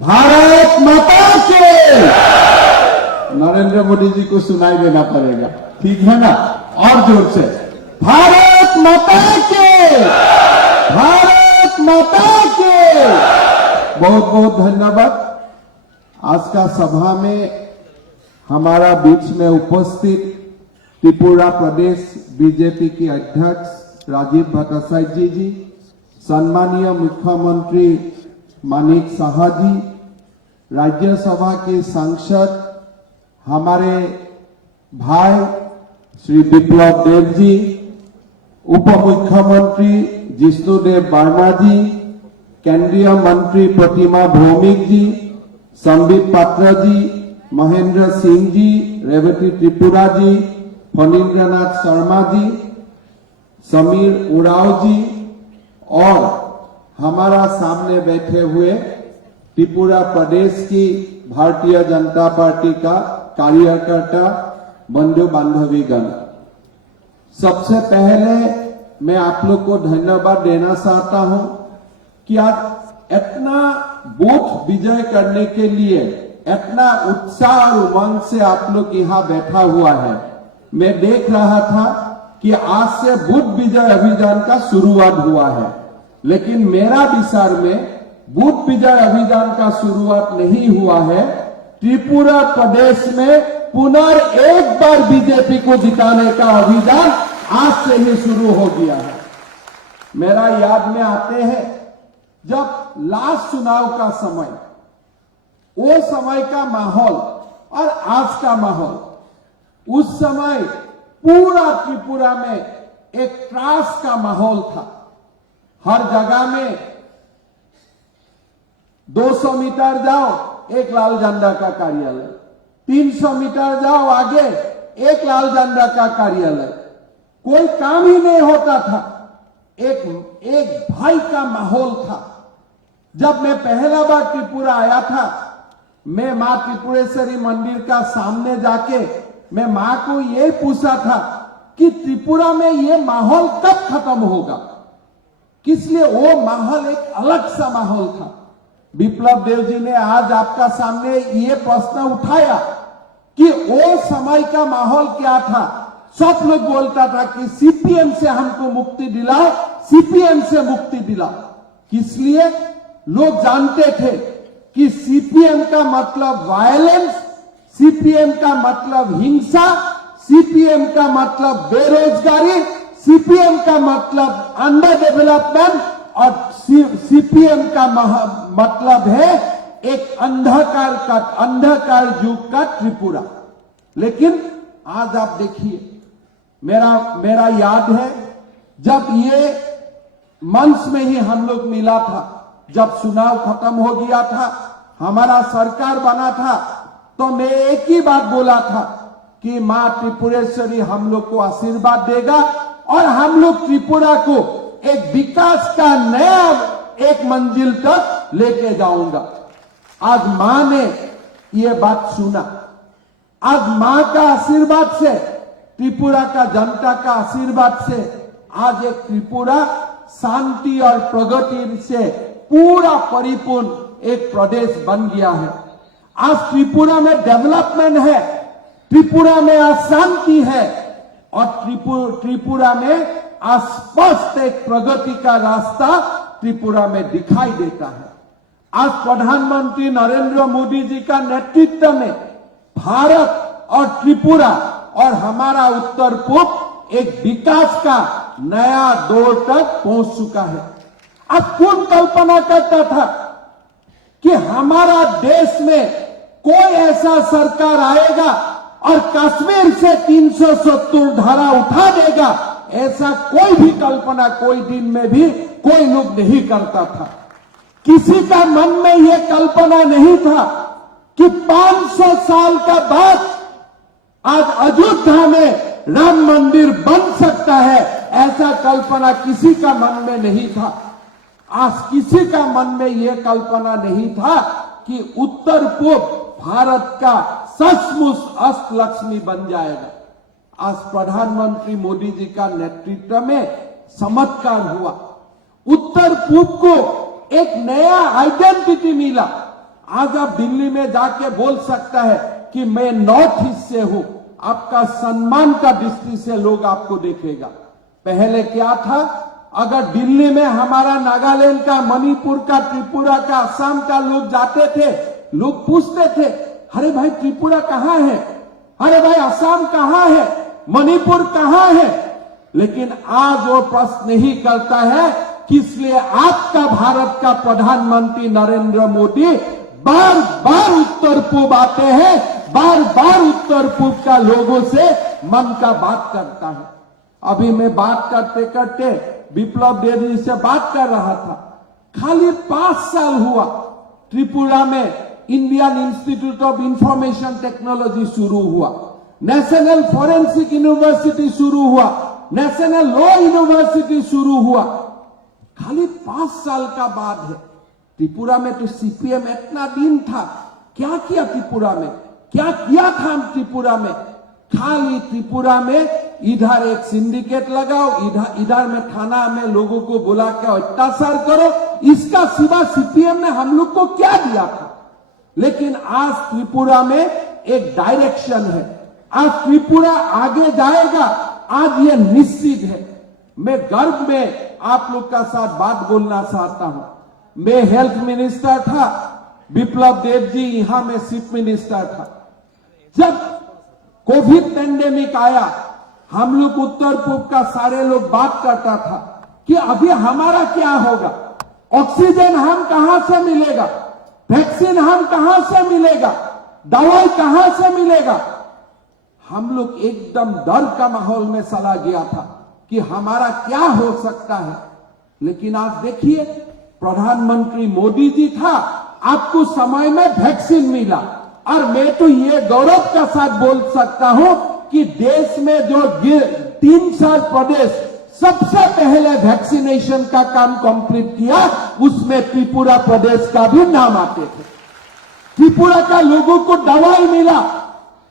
भारत माता के। नरेंद्र मोदी जी को सुनाई देना पड़ेगा, ठीक है ना? और जोर से भारत माता के, भारत माता के। बहुत बहुत धन्यवाद। आज का सभा में हमारा बीच में उपस्थित त्रिपुरा प्रदेश बीजेपी के अध्यक्ष राजीव भट्टाचार्य जी, सम्मानीय मुख्यमंत्री मानिक साहा जी, राज्यसभा के सांसद हमारे भाई श्री बिप्लब देव जी, उप मुख्यमंत्री जिष्णुदेव वर्मा जी, केंद्रीय मंत्री प्रतिमा भौमिक जी, संबित पात्र जी, महेंद्र सिंह जी, रेवती त्रिपुरा जी, फणीन्द्रनाथ शर्मा जी, समीर उराव जी और हमारा सामने बैठे हुए त्रिपुरा प्रदेश की भारतीय जनता पार्टी का कार्यकर्ता बंधु बांधवीगण, सबसे पहले मैं आप लोग को धन्यवाद देना चाहता हूं कि आज इतना बूथ विजय करने के लिए इतना उत्साह और उमंग से आप लोग यहां बैठा हुआ है। मैं देख रहा था कि आज से बूथ विजय अभियान का शुरुआत हुआ है, लेकिन मेरा विचार में बूथ विजय अभियान का शुरुआत नहीं हुआ है। त्रिपुरा प्रदेश में पुनः एक बार बीजेपी को जिताने का अभियान आज से ही शुरू हो गया है। मेरा याद में आते हैं जब लास्ट चुनाव का समय, वो समय का माहौल और आज का माहौल, उस समय पूरा त्रिपुरा में एक त्रास का माहौल था। हर जगह में 200 मीटर जाओ एक लाल झंडा का कार्यालय, 300 मीटर जाओ आगे एक लाल झंडा का कार्यालय, कोई काम ही नहीं होता था। एक भय का माहौल था। जब मैं पहला बार त्रिपुरा आया था, मैं मां त्रिपुरेश्वरी मंदिर का सामने जाके मैं मां को ये पूछा था कि त्रिपुरा में ये माहौल कब खत्म होगा, किसलिए वो माहौल एक अलग सा माहौल था। बिप्लब देव जी ने आज आपका सामने ये प्रश्न उठाया कि वो समय का माहौल क्या था। सब लोग बोलता था कि सीपीएम से हमको मुक्ति दिलाओ, सीपीएम से मुक्ति दिलाओ। किसलिए? लोग जानते थे कि सीपीएम का मतलब वायलेंस, सीपीएम का मतलब हिंसा, सीपीएम का मतलब बेरोजगारी, सीपीएम का मतलब अंडर डेवलपमेंट और सीपीएम का मतलब है एक अंधकार युग का त्रिपुरा। लेकिन आज आप देखिए, मेरा याद है जब ये मंच में ही हम लोग मिला था, जब चुनाव खत्म हो गया था, हमारा सरकार बना था, तो मैं एक ही बात बोला था कि मां त्रिपुरेश्वरी हम लोग को आशीर्वाद देगा और हम लोग त्रिपुरा को एक विकास का नया एक मंजिल तक लेके जाऊंगा। आज मां ने ये बात सुना। आज मां का आशीर्वाद से, त्रिपुरा का जनता का आशीर्वाद से आज एक त्रिपुरा शांति और प्रगति से पूरा परिपूर्ण एक प्रदेश बन गया है। आज त्रिपुरा में डेवलपमेंट है, त्रिपुरा में आज शांति है और त्रिपुरा में स्पष्ट एक प्रगति का रास्ता त्रिपुरा में दिखाई देता है। आज प्रधानमंत्री नरेंद्र मोदी जी का नेतृत्व में भारत और त्रिपुरा और हमारा उत्तर पूर्व एक विकास का नया दौर तक पहुंच चुका है। अब कौन कल्पना करता था कि हमारा देश में कोई ऐसा सरकार आएगा और कश्मीर से 370 धारा उठा देगा? ऐसा कोई भी कल्पना कोई दिन में भी कोई लोग नहीं करता था। किसी का मन में यह कल्पना नहीं था कि 500 साल का बाद आज अयोध्या में राम मंदिर बन सकता है। ऐसा कल्पना किसी का मन में नहीं था। आज किसी का मन में यह कल्पना नहीं था कि उत्तर पूर्व भारत का सचमुच अष्टलक्ष्मी बन जाएगा। आज प्रधानमंत्री मोदी जी का नेतृत्व में चमत्कार हुआ। उत्तर पूर्व को एक नया आइडेंटिटी मिला, आज आप दिल्ली में जाके बोल सकता है कि मैं नॉर्थ ईस्ट से हूं, आपका सम्मान का दृष्टि से लोग आपको देखेगा। पहले क्या था, अगर दिल्ली में हमारा नागालैंड का, मणिपुर का, त्रिपुरा का, असम का लोग जाते थे, लोग पूछते थे, अरे भाई त्रिपुरा कहां है, अरे भाई असम कहां है, मणिपुर कहां है। लेकिन आज वो प्रश्न नहीं करता है, इसलिए आपका भारत का प्रधानमंत्री नरेंद्र मोदी बार बार उत्तर पूर्व आते हैं, बार बार उत्तर पूर्व का लोगों से मन का बात करता है। अभी मैं बात करते करते विप्लव देव जी से बात कर रहा था, खाली 5 साल हुआ त्रिपुरा में Indian institute of information technology शुरू हुआ, नेशनल फॉरेंसिक यूनिवर्सिटी शुरू हुआ, नेशनल लॉ यूनिवर्सिटी शुरू हुआ। खाली 5 साल का बाद है। त्रिपुरा में तो सीपीएम इतना दिन था, क्या किया त्रिपुरा में, क्या किया था हम त्रिपुरा में। खाली त्रिपुरा में इधर एक सिंडिकेट लगाओ, इधर में थाना में लोगों को बुला के अत्याचार करो, इसका सिवा सीपीएम ने हम लोग को क्या दिया था। लेकिन आज त्रिपुरा में एक डायरेक्शन है, आज त्रिपुरा आगे जाएगा, आज ये निश्चित है। मैं गर्व में आप लोग का साथ बात बोलना चाहता हूं। मैं हेल्थ मिनिस्टर था, विप्लव देव जी यहां में चीफ मिनिस्टर था। जब कोविड पेंडेमिक आया, हम लोग उत्तर पूर्व का सारे लोग बात करता था कि अभी हमारा क्या होगा, ऑक्सीजन हम कहां से मिलेगा, वैक्सीन हम कहां से मिलेगा, दवाई कहां से मिलेगा। हम लोग एकदम डर का माहौल में चला गया था कि हमारा क्या हो सकता है। लेकिन आज देखिए, प्रधानमंत्री मोदी जी था, आपको समय में वैक्सीन मिला, और मैं तो ये गौरव के साथ बोल सकता हूं कि देश में जो 3-4 प्रदेश सबसे पहले वैक्सीनेशन का काम कंप्लीट किया, उसमें त्रिपुरा प्रदेश का भी नाम आते थे। त्रिपुरा का लोगों को दवाई मिला,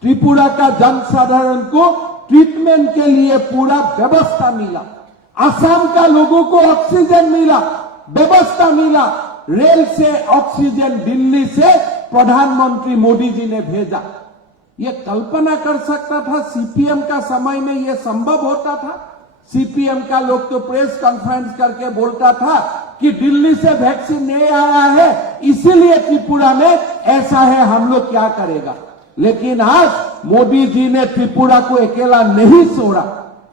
त्रिपुरा का जनसाधारण को ट्रीटमेंट के लिए पूरा व्यवस्था मिला, असम का लोगों को ऑक्सीजन मिला, व्यवस्था मिला, रेल से ऑक्सीजन दिल्ली से प्रधानमंत्री मोदी जी ने भेजा। ये कल्पना कर सकता था सीपीएम का समय में ये संभव होता था? सीपीएम का लोग तो प्रेस कॉन्फ्रेंस करके बोलता था कि दिल्ली से वैक्सीन नहीं आया है, इसीलिए त्रिपुरा में ऐसा है, हम लोग क्या करेगा। लेकिन आज मोदी जी ने त्रिपुरा को अकेला नहीं छोड़ा,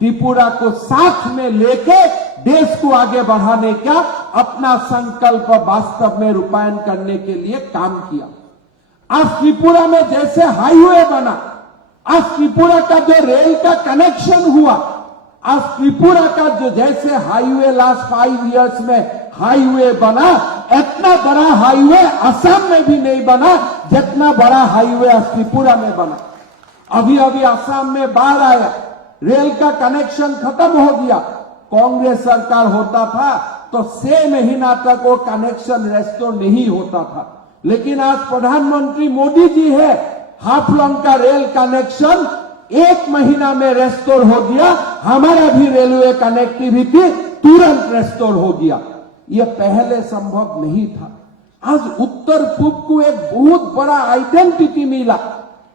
त्रिपुरा को साथ में लेके देश को आगे बढ़ाने का अपना संकल्प वास्तव में रूपायन करने के लिए काम किया। आज त्रिपुरा में जैसे हाईवे बना, आज त्रिपुरा का जो रेल का कनेक्शन हुआ, आज त्रिपुरा का जो जैसे हाईवे लास्ट 5 इयर्स में हाईवे बना, इतना बड़ा हाईवे असम में भी नहीं बना जितना बड़ा हाईवे आज त्रिपुरा में बना। अभी अभी असम में बाढ़ आया, रेल का कनेक्शन खत्म हो गया। कांग्रेस सरकार होता था तो 6 महीना तक वो कनेक्शन रेस्टोर नहीं होता था। लेकिन आज प्रधानमंत्री मोदी जी है, हाफलंग का रेल कनेक्शन 1 महीना में रेस्टोर हो गया, हमारा भी रेलवे कनेक्टिविटी तुरंत रेस्टोर हो गया। यह पहले संभव नहीं था। आज उत्तर पूर्व को एक बहुत बड़ा आइडेंटिटी मिला,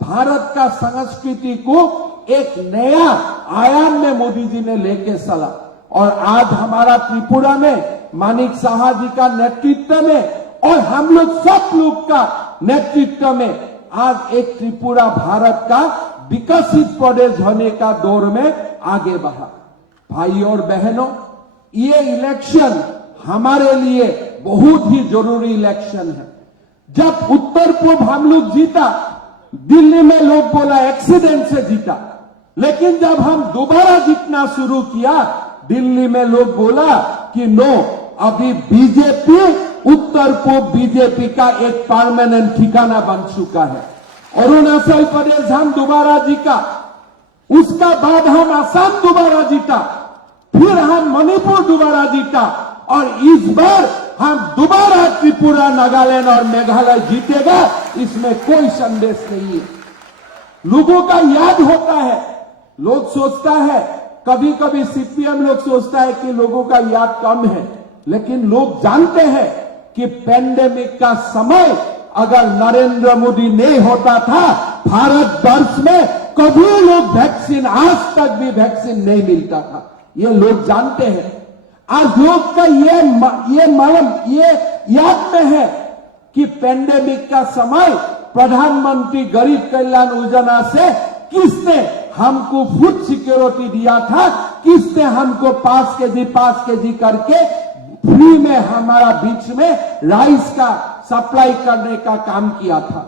भारत का संस्कृति को एक नया आयाम में मोदी जी ने लेके चला। और आज हमारा त्रिपुरा में मानिक साहा जी का नेतृत्व में और हम लोग सब लोग का नेतृत्व में आज एक त्रिपुरा भारत का विकसित प्रदेश होने का दौर में आगे बढ़ा। भाई और बहनों, ये इलेक्शन हमारे लिए बहुत ही जरूरी इलेक्शन है। जब उत्तर पूर्व हम लोग जीता, दिल्ली में लोग बोला एक्सीडेंट से जीता, लेकिन जब हम दोबारा जीतना शुरू किया, दिल्ली में लोग बोला कि नो, अभी बीजेपी, उत्तर पूर्व बीजेपी का एक परमानेंट ठिकाना बन चुका है। अरुणाचल प्रदेश हम दोबारा जीता, उसका बाद हम असम दोबारा जीता, फिर हम मणिपुर दोबारा जीता, और इस बार हम दोबारा त्रिपुरा, नागालैंड और मेघालय जीतेगा, इसमें कोई संदेश नहीं है। लोगों का याद होता है, लोग सोचता है, कभी कभी सीपीएम लोग सोचता है कि लोगों का याद कम है, लेकिन लोग जानते हैं कि पेंडेमिक का समय अगर नरेंद्र मोदी नहीं होता था, भारतवर्ष में कभी लोग वैक्सीन, आज तक भी वैक्सीन नहीं मिलता था। ये लोग जानते हैं। आज लोग का ये मालूम, ये याद में है कि पेंडेमिक का समय प्रधानमंत्री गरीब कल्याण योजना से किसने हमको फूड सिक्योरिटी दिया था, किसने हमको 5 केजी करके फ्री में हमारा बीच में राइस का सप्लाई करने का काम किया था।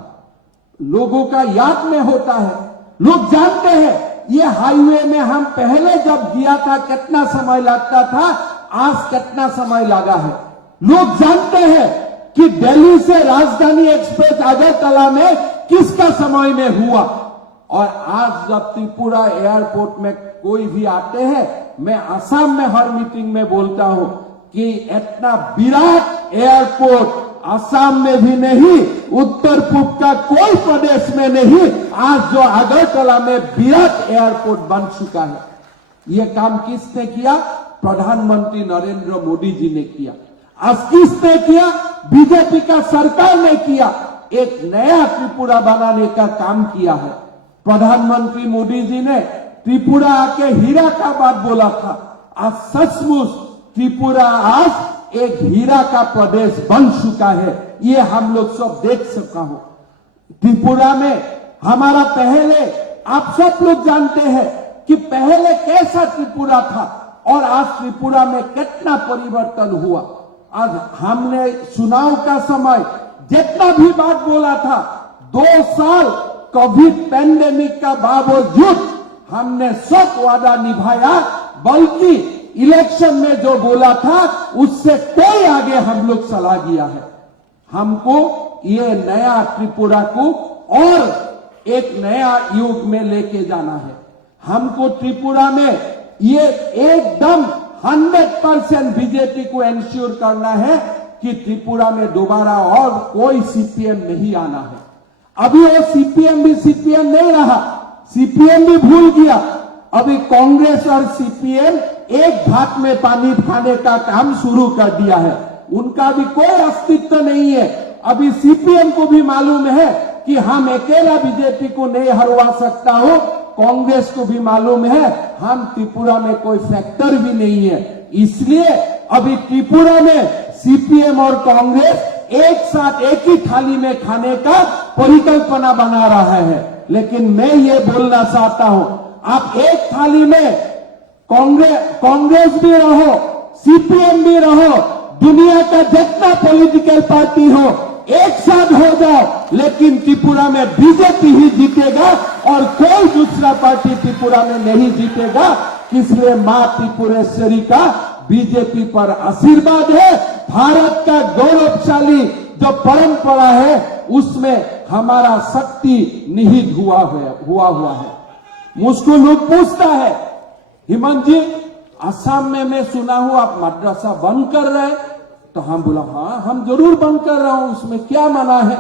लोगों का याद में होता है, लोग जानते हैं। ये हाईवे में हम पहले जब दिया था कितना समय लगता था, आज कितना समय लगा है। लोग जानते हैं कि दिल्ली से राजधानी एक्सप्रेस अगरतला में किसका समय में हुआ। और आज जब त्रिपुरा एयरपोर्ट में कोई भी आते हैं, मैं असम में हर मीटिंग में बोलता हूं कि इतना विराट एयरपोर्ट असम में भी नहीं, उत्तर पूर्व का कोई प्रदेश में नहीं। आज जो अगरतला में विराट एयरपोर्ट बन चुका है, ये काम किसने किया? प्रधानमंत्री नरेंद्र मोदी जी ने किया। आज किसने किया? बीजेपी का सरकार ने किया। एक नया त्रिपुरा बनाने का काम किया है। प्रधानमंत्री मोदी जी ने त्रिपुरा आके हीरा का बात बोला था। आज सचमुच त्रिपुरा आज एक हीरा का प्रदेश बन चुका है। ये हम लोग सब देख सका हो। त्रिपुरा में हमारा पहले, आप सब लोग जानते हैं कि पहले कैसा त्रिपुरा था और आज त्रिपुरा में कितना परिवर्तन हुआ। आज हमने चुनाव का समय जितना भी बात बोला था, 2 साल कोविड पैंडेमिक का बावजूद हमने सब वादा निभाया, बल्कि इलेक्शन में जो बोला था उससे कोई आगे हम लोग चला गया है। हमको ये नया त्रिपुरा को और एक नया युग में लेके जाना है। हमको त्रिपुरा में ये एकदम 100% बीजेपी को एंश्योर करना है कि त्रिपुरा में दोबारा और कोई सीपीएम नहीं आना है। अभी वो सीपीएम भी सीपीएम नहीं रहा, सीपीएम भी भूल गया। अभी कांग्रेस और सीपीएम एक भात में पानी खाने का काम शुरू कर दिया है। उनका भी कोई अस्तित्व नहीं है। अभी सीपीएम को भी मालूम है कि हम अकेला बीजेपी को नहीं हरवा सकता हो। कांग्रेस को भी मालूम है हम त्रिपुरा में कोई फैक्टर भी नहीं है। इसलिए अभी त्रिपुरा में सीपीएम और कांग्रेस एक साथ एक ही थाली में खाने का परिकल्पना बना रहा है। लेकिन मैं ये बोलना चाहता हूं, आप एक थाली में कांग्रेस भी रहो, सीपीएम भी रहो, दुनिया का जितना पॉलिटिकल पार्टी हो, एक साथ हो जाओ, लेकिन त्रिपुरा में बीजेपी ही जीतेगा और कोई दूसरा पार्टी त्रिपुरा में नहीं जीतेगा। इसलिए मां त्रिपुरेश्वरी का बीजेपी पर आशीर्वाद है। भारत का गौरवशाली जो परंपरा है उसमें हमारा शक्ति निहित हुआ है। मुझको लोग पूछता है, हेमंत जी असम में मैं सुना हूं आप मदरसा बंद कर रहे हैं। तो हम बोला हाँ हम जरूर बंद कर रहा हूं, उसमें क्या मना है।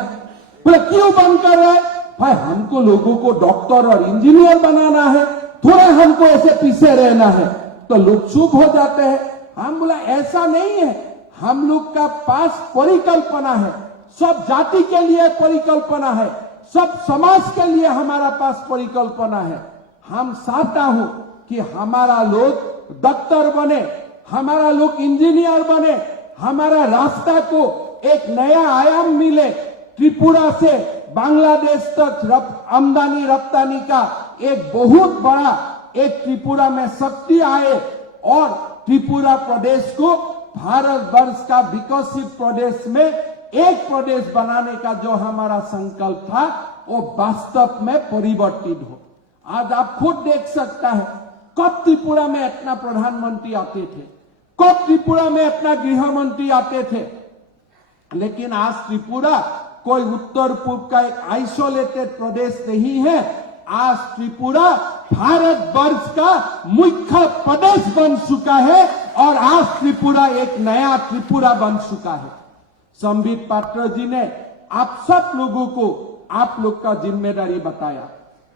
बोला क्यों बंद कर रहे हैं? भाई हमको लोगों को डॉक्टर और इंजीनियर बनाना है, थोड़ा हमको ऐसे पीछे रहना है। तो लोग चुप हो जाते हैं। हम बोला ऐसा नहीं है, हम लोग का पास परिकल्पना है, सब जाति के लिए परिकल्पना है, सब समाज के लिए हमारा पास परिकल्पना है। हम चाहता हूं कि हमारा लोग डॉक्टर बने, हमारा लोग इंजीनियर बने, हमारा रास्ता को एक नया आयाम मिले। त्रिपुरा से बांग्लादेश तक आमदनी रफ्तानी का एक बहुत बड़ा एक त्रिपुरा में शक्ति आए और त्रिपुरा प्रदेश को भारतवर्ष का विकसित प्रदेश में एक प्रदेश बनाने का जो हमारा संकल्प था वो वास्तव में परिवर्तित हो। आज आप खुद देख सकता है कब त्रिपुरा में इतना प्रधानमंत्री आते थे, कब त्रिपुरा में इतना गृह मंत्री आते थे। लेकिन आज त्रिपुरा कोई उत्तर पूर्व का एक आइसोलेटेड प्रदेश नहीं है। आज त्रिपुरा भारतवर्ष का मुख्य प्रदेश बन चुका है और आज त्रिपुरा एक नया त्रिपुरा बन चुका है। संबित पात्र जी ने आप सब लोगों को आप लोग का जिम्मेदारी बताया,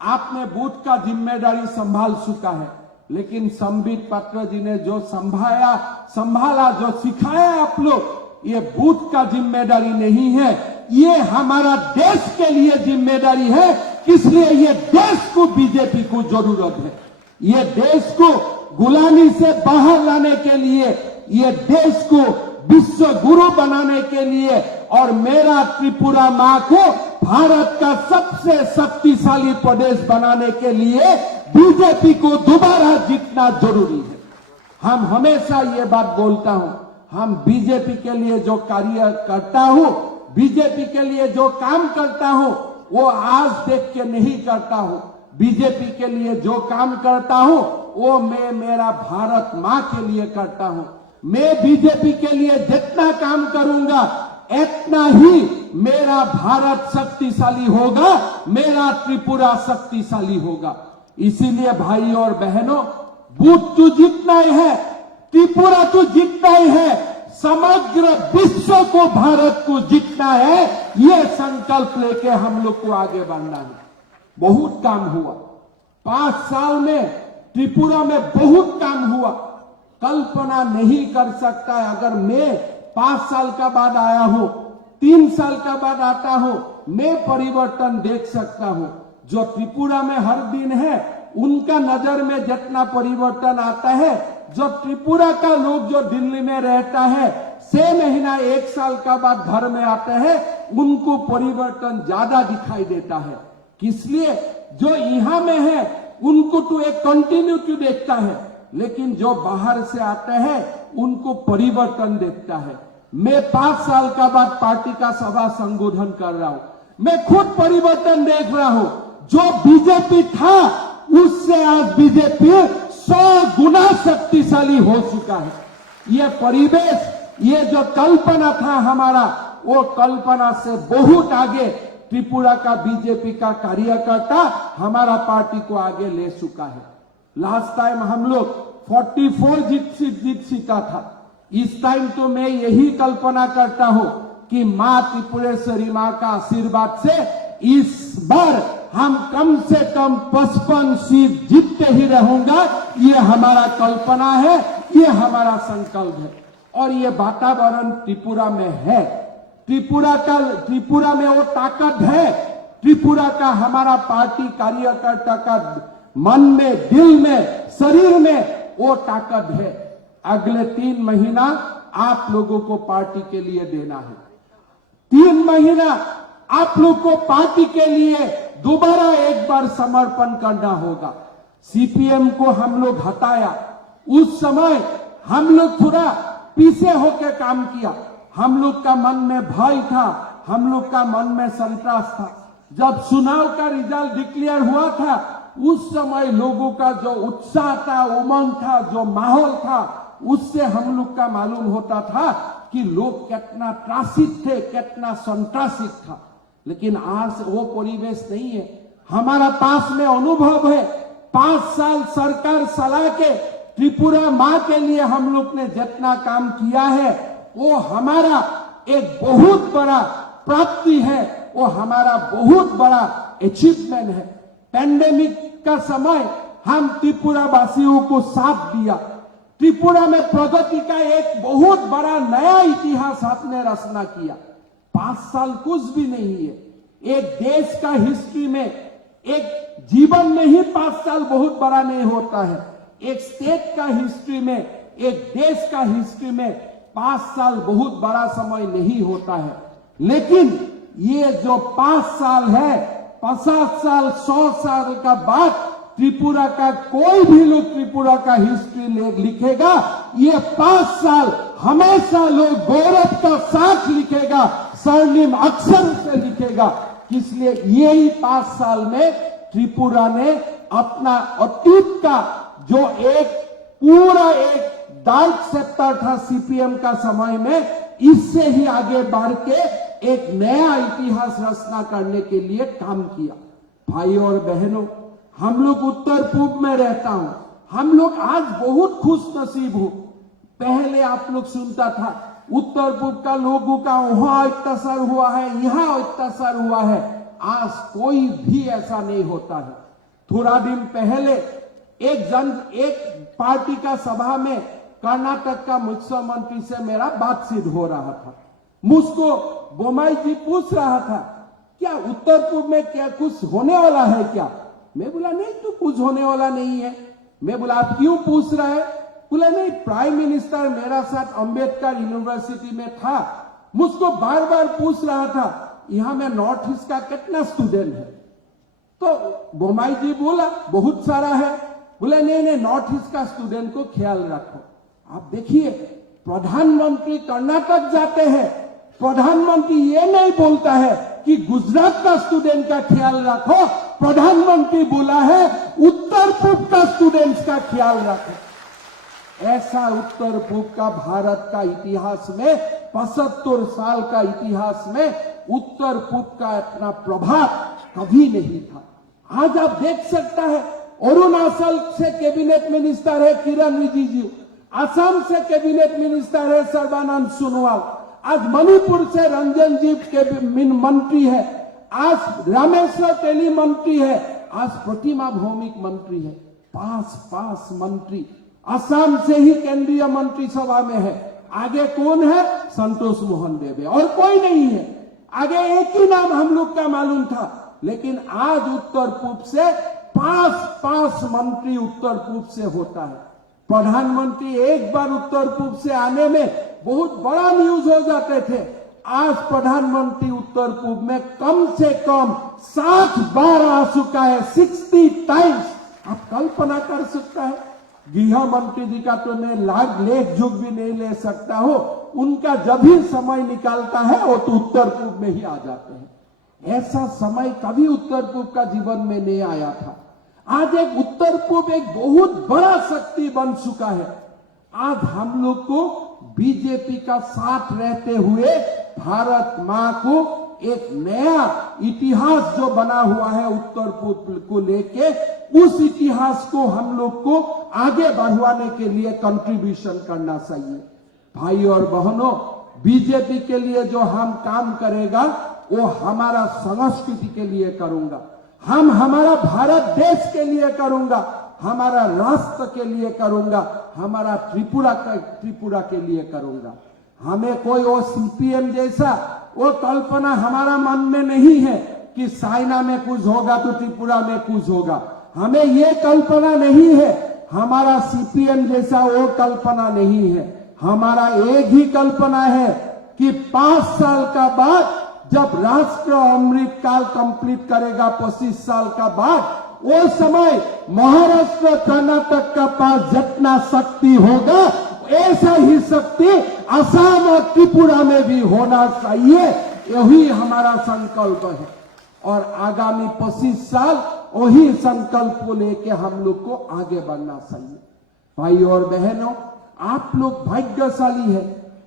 आपने बूथ का जिम्मेदारी संभाल चुका है। लेकिन संबित पात्र जी ने जो संभाला, जो सिखाया आप लोग, ये बूथ का जिम्मेदारी नहीं है, ये हमारा देश के लिए जिम्मेदारी है। इसलिए ये देश को बीजेपी को जरूरत है। ये देश को गुलामी से बाहर लाने के लिए, ये देश को विश्व गुरु बनाने के लिए और मेरा त्रिपुरा मां को भारत का सबसे शक्तिशाली प्रदेश बनाने के लिए बीजेपी को दोबारा जीतना जरूरी है। हम हमेशा ये बात बोलता हूं, हम बीजेपी के लिए जो कार्य करता हूं, बीजेपी के लिए जो काम करता हूं, वो आज देख के नहीं करता हूं। बीजेपी के लिए जो काम करता हूं, वो मैं मेरा भारत मां के लिए करता हूं। मैं बीजेपी के लिए जितना काम करूंगा, इतना ही मेरा भारत शक्तिशाली होगा, मेरा त्रिपुरा शक्तिशाली होगा। इसीलिए भाई और बहनों, बूथ तो जीतना ही है, त्रिपुरा तो जीतना ही है, समग्र विश्व को भारत को जीतना है। ये संकल्प लेके हम लोग को आगे बढ़ना है। बहुत काम हुआ 5 साल में, त्रिपुरा में बहुत काम हुआ। कल्पना नहीं कर सकता है, अगर मैं 5 साल का बाद आया हूं, 3 साल का बाद आता हूं, मैं परिवर्तन देख सकता हूं। जो त्रिपुरा में हर दिन है, उनका नजर में जितना परिवर्तन आता है, जो त्रिपुरा का लोग जो दिल्ली में रहता है, 6 महीना 1 साल का बाद घर में आते हैं, उनको परिवर्तन ज्यादा दिखाई देता है। इसलिए जो यहां में है उनको तो एक कंटिन्यूटी देखता है, लेकिन जो बाहर से आते हैं उनको परिवर्तन देखता है। मैं 5 साल का बाद पार्टी का सभा संबोधन कर रहा हूं, मैं खुद परिवर्तन देख रहा हूं। जो बीजेपी था, उससे आज बीजेपी 100 गुना शक्तिशाली हो चुका है। ये परिवेश, ये जो कल्पना था हमारा, वो कल्पना से बहुत आगे त्रिपुरा का बीजेपी का कार्यकर्ता हमारा पार्टी को आगे ले चुका है। लास्ट टाइम हम लोग 44 जीत सीता था। इस टाइम तो मैं यही कल्पना करता हूं कि मां त्रिपुरेश्वरी मां का आशीर्वाद से इस बार हम कम से कम 55 सीट जीतते ही रहूंगा। ये हमारा कल्पना है, ये हमारा संकल्प है और ये वातावरण त्रिपुरा में है। त्रिपुरा में वो ताकत है। त्रिपुरा का हमारा पार्टी कार्यकर्ता का मन में, दिल में, शरीर में वो ताकत है। अगले 3 महीना आप लोगों को पार्टी के लिए देना है। 3 महीना आप लोग को पार्टी के लिए दोबारा एक बार समर्पण करना होगा। सीपीएम को हम लोग हटाया, उस समय हम लोग थोड़ा पीछे होकर काम किया। हम लोग का मन में भय था, हम लोग का मन में संतोष था। जब चुनाव का रिजल्ट डिक्लेयर हुआ था, उस समय लोगों का जो उत्साह था, उमंग था, जो माहौल था, उससे हम लोग का मालूम होता था कि लोग कितना त्रासित थे, कितना संत्रासित था। लेकिन आज वो परिवेश नहीं है। हमारा पास में अनुभव है। 5 साल सरकार चला के त्रिपुरा मां के लिए हम लोग ने जितना काम किया है, वो हमारा एक बहुत बड़ा प्राप्ति है, वो हमारा बहुत बड़ा अचीवमेंट है। पैंडेमिक का समय हम त्रिपुरा वासियों को साथ दिया। त्रिपुरा में प्रगति का एक बहुत बड़ा नया इतिहास आपने रचना किया। 5 साल कुछ भी नहीं है। एक देश का हिस्ट्री में, एक जीवन में ही 5 साल बहुत बड़ा नहीं होता है। एक स्टेट का हिस्ट्री में, एक देश का हिस्ट्री में 5 साल बहुत बड़ा समय नहीं होता है। लेकिन ये जो 5 साल है, 50 साल, 100 साल का बाद त्रिपुरा का कोई भी लोग त्रिपुरा का हिस्ट्री लिखेगा, ये 5 साल हमेशा लोग गौरव का साथ लिखेगा, स्वर्णिम अक्षर से लिखेगा। इसलिए यही 5 साल में त्रिपुरा ने अपना अतीत का जो एक पूरा एक डार्क सेक्टर था सीपीएम का समय में, इससे ही आगे बढ़ के एक नया इतिहास रचना करने के लिए काम किया। भाई और बहनों, हम लोग उत्तर पूर्व में रहता हूं, हम लोग आज बहुत खुश नसीब हो। पहले आप लोग सुनता था उत्तर पूर्व का लोगों का वहां अत्याचार हुआ है, यहां अत्याचार हुआ है। आज कोई भी ऐसा नहीं होता है। थोड़ा दिन पहले एक पार्टी का सभा में कर्नाटक का मुख्यमंत्री से मेरा बातचीत हो रहा था। मुझको बोम्मई जी पूछ रहा था, क्या उत्तर पूर्व में क्या कुछ होने वाला है क्या? मैं बोला नहीं, तो कुछ होने वाला नहीं है। मैं बोला आप क्यों पूछ रहे हैं? बोला नहीं, प्राइम मिनिस्टर मेरा साथ अंबेडकर यूनिवर्सिटी में था, मुझको बार बार पूछ रहा था यहां में नॉर्थ ईस्ट का कितना स्टूडेंट है। तो बोम्मई जी बोला बहुत सारा है। बोले नहीं, नॉर्थ ईस्ट का स्टूडेंट को ख्याल रखो। आप देखिए, प्रधानमंत्री कर्नाटक जाते हैं, प्रधानमंत्री ये नहीं बोलता है कि गुजरात का स्टूडेंट का ख्याल रखो, प्रधानमंत्री बोला है उत्तर पूर्व का स्टूडेंट्स का ख्याल रखो। ऐसा उत्तर पूर्व का भारत का इतिहास में 75 साल का इतिहास में उत्तर पूर्व का इतना प्रभाव कभी नहीं था। आज आप देख सकता है, अरुणाचल से कैबिनेट मिनिस्टर है किरण रिजिजू, असम से कैबिनेट मिनिस्टर है सर्बानंद सोनोवाल, आज मणिपुर से रंजन जी के मंत्री है, आज रामेश्वर तेली मंत्री है, आज प्रतिमा भौमिक मंत्री है। 5 मंत्री असम से ही केंद्रीय मंत्रिसभा में है। आगे कौन है? संतोष मोहन देवे, और कोई नहीं है। आगे एक ही नाम हम लोग का मालूम था, लेकिन आज उत्तर पूर्व से 5 मंत्री उत्तर पूर्व से होता है। प्रधानमंत्री एक बार उत्तर पूर्व से आने में बहुत बड़ा न्यूज हो जाते थे। आज प्रधानमंत्री उत्तर पूर्व में कम से कम 60 बार आ चुका है, 60 टाइम्स। आप कल्पना कर सकता है? गृह मंत्री जी का तो मैं लेख झुक भी नहीं ले सकता हो, उनका जब भी समय निकालता है वो तो उत्तर पूर्व में ही आ जाते हैं। ऐसा समय कभी उत्तर पूर्व का जीवन में नहीं आया था। आज एक उत्तर पूर्व एक बहुत बड़ा शक्ति बन चुका है। आज हम लोग को बीजेपी का साथ रहते हुए भारत मां को एक नया इतिहास जो बना हुआ है उत्तर पूर्व को लेके, उस इतिहास को हम लोग को आगे बढ़वाने के लिए कंट्रीब्यूशन करना चाहिए। भाई और बहनों, बीजेपी के लिए जो हम काम करेगा वो हमारा संस्कृति के लिए करूंगा, हम हमारा भारत देश के लिए करूंगा, हमारा राष्ट्र के लिए करूंगा, हमारा त्रिपुरा के लिए करूंगा। हमें कोई वो सीपीएम जैसा वो कल्पना हमारा मन में नहीं है कि चाइना में कुछ होगा तो त्रिपुरा में कुछ होगा। हमें ये कल्पना नहीं है, हमारा सीपीएम जैसा वो कल्पना नहीं है। हमारा एक ही कल्पना है कि 5 साल का बाद जब राष्ट्र अमृत काल कंप्लीट करेगा, 25 साल का बाद, वो समय महाराष्ट्र कर्नाटक का पास जितना शक्ति होगा ऐसा ही शक्ति असम और त्रिपुरा में भी होना चाहिए। यही हमारा संकल्प है और आगामी 25 साल वही संकल्प को लेके हम लोग को आगे बढ़ना चाहिए। भाई और बहनों, आप लोग भाग्यशाली है।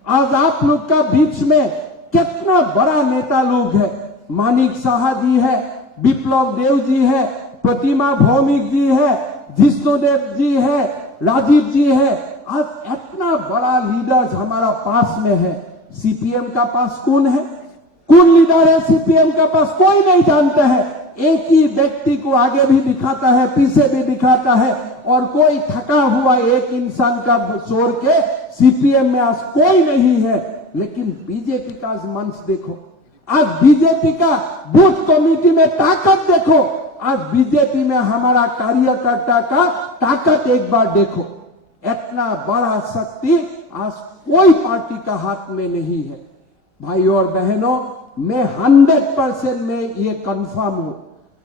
आज आप लोग का बीच में कितना बड़ा नेता लोग है। मानिक शाह जी है, विप्लव देव जी है, प्रतिमा भौमिक जी है, जिष्णुदेव जी है, राजीव जी है। आज इतना बड़ा लीडर्स हमारा पास में है। सीपीएम का पास कौन है? कौन लीडर है सीपीएम का पास? कोई नहीं जानता है। एक ही व्यक्ति को आगे भी दिखाता है, पीछे भी दिखाता है, और कोई थका हुआ एक इंसान का छोड़ के सीपीएम में आज कोई नहीं है। लेकिन बीजेपी का आज मंच देखो, आज बीजेपी का बूथ कमेटी में ताकत देखो, आज बीजेपी में हमारा कार्यकर्ता का ताकत एक बार देखो। इतना बड़ा शक्ति आज कोई पार्टी का हाथ में नहीं है। भाई और बहनों, मैं 100% में ये कंफर्म हूं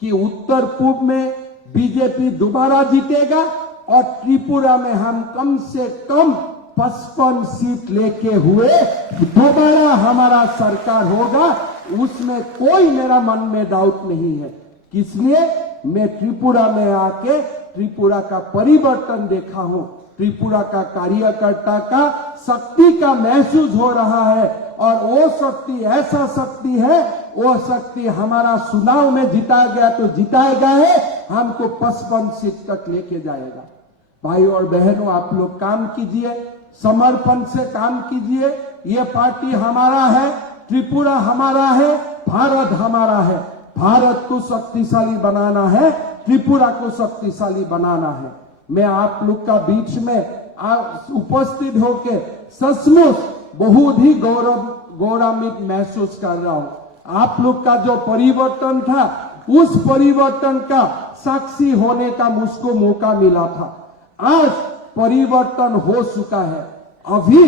कि उत्तर पूर्व में बीजेपी दोबारा जीतेगा और त्रिपुरा में हम कम से कम 55 सीट लेके हुए दोबारा हमारा सरकार होगा। उसमें कोई मेरा मन में डाउट नहीं है। इसलिए मैं त्रिपुरा में आके त्रिपुरा का परिवर्तन देखा हूं। त्रिपुरा का कार्यकर्ता का शक्ति का महसूस हो रहा है और वो शक्ति ऐसा शक्ति है, वो शक्ति हमारा चुनाव में जिताया गया तो जिताएगा है, हमको 55 सीट तक लेके जाएगा। भाई और बहनों, आप लोग काम कीजिए, समर्पण से काम कीजिए। ये पार्टी हमारा है, त्रिपुरा हमारा है, भारत हमारा है। भारत को शक्तिशाली बनाना है, त्रिपुरा को शक्तिशाली बनाना है। मैं आप लोग का बीच में उपस्थित होके सचमुच बहुत ही गौरवान्वित महसूस कर रहा हूं। आप लोग का जो परिवर्तन था, उस परिवर्तन का साक्षी होने का मुझको मौका मिला था। आज परिवर्तन हो चुका है। अभी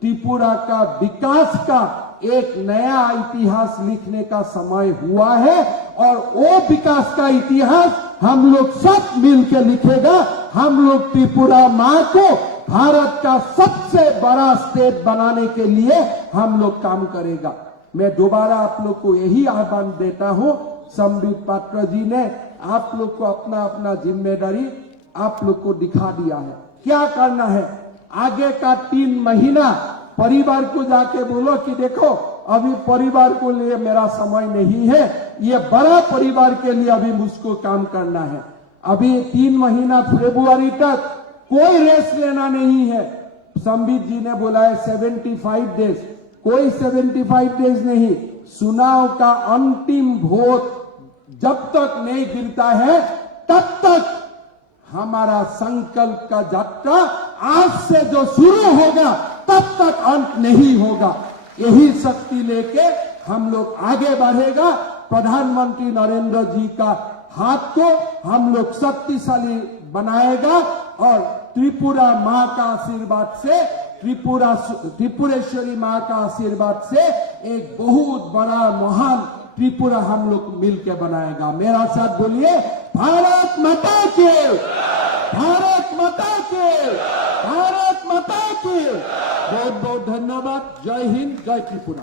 त्रिपुरा का विकास का एक नया इतिहास लिखने का समय हुआ है और वो विकास का इतिहास हम लोग सब मिलकर लिखेगा। हम लोग त्रिपुरा मां को भारत का सबसे बड़ा स्टेट बनाने के लिए हम लोग काम करेगा। मैं दोबारा आप लोग को यही आह्वान देता हूं, संबित पात्र जी ने आप लोग को अपना अपना जिम्मेदारी आप लोग को दिखा दिया है। क्या करना है आगे का 3 महीना, परिवार को जाके बोलो कि देखो अभी परिवार को लिए मेरा समय नहीं है, ये बड़ा परिवार के लिए अभी मुझको काम करना है। अभी 3 महीना फरवरी तक कोई रेस्ट लेना नहीं है। संबित जी ने बोला है 75 डेज, कोई 75 डेज नहीं। चुनाव का अंतिम वोट जब तक नहीं गिरता है तब तक हमारा संकल्प का यात्रा आज से जो शुरू होगा तब तक अंत नहीं होगा। यही शक्ति लेके हम लोग आगे बढ़ेगा। प्रधानमंत्री नरेंद्र जी का हाथ को हम लोग शक्तिशाली बनाएगा और त्रिपुरा मां का आशीर्वाद से, त्रिपुरेश्वरी मां का आशीर्वाद से एक बहुत बड़ा महान त्रिपुरा हम लोग मिलकर बनाएगा। मेरा साथ बोलिए, भारत माता की, भारत माता की, भारत माता की। बहुत बहुत धन्यवाद। जय हिंद, जय त्रिपुरा।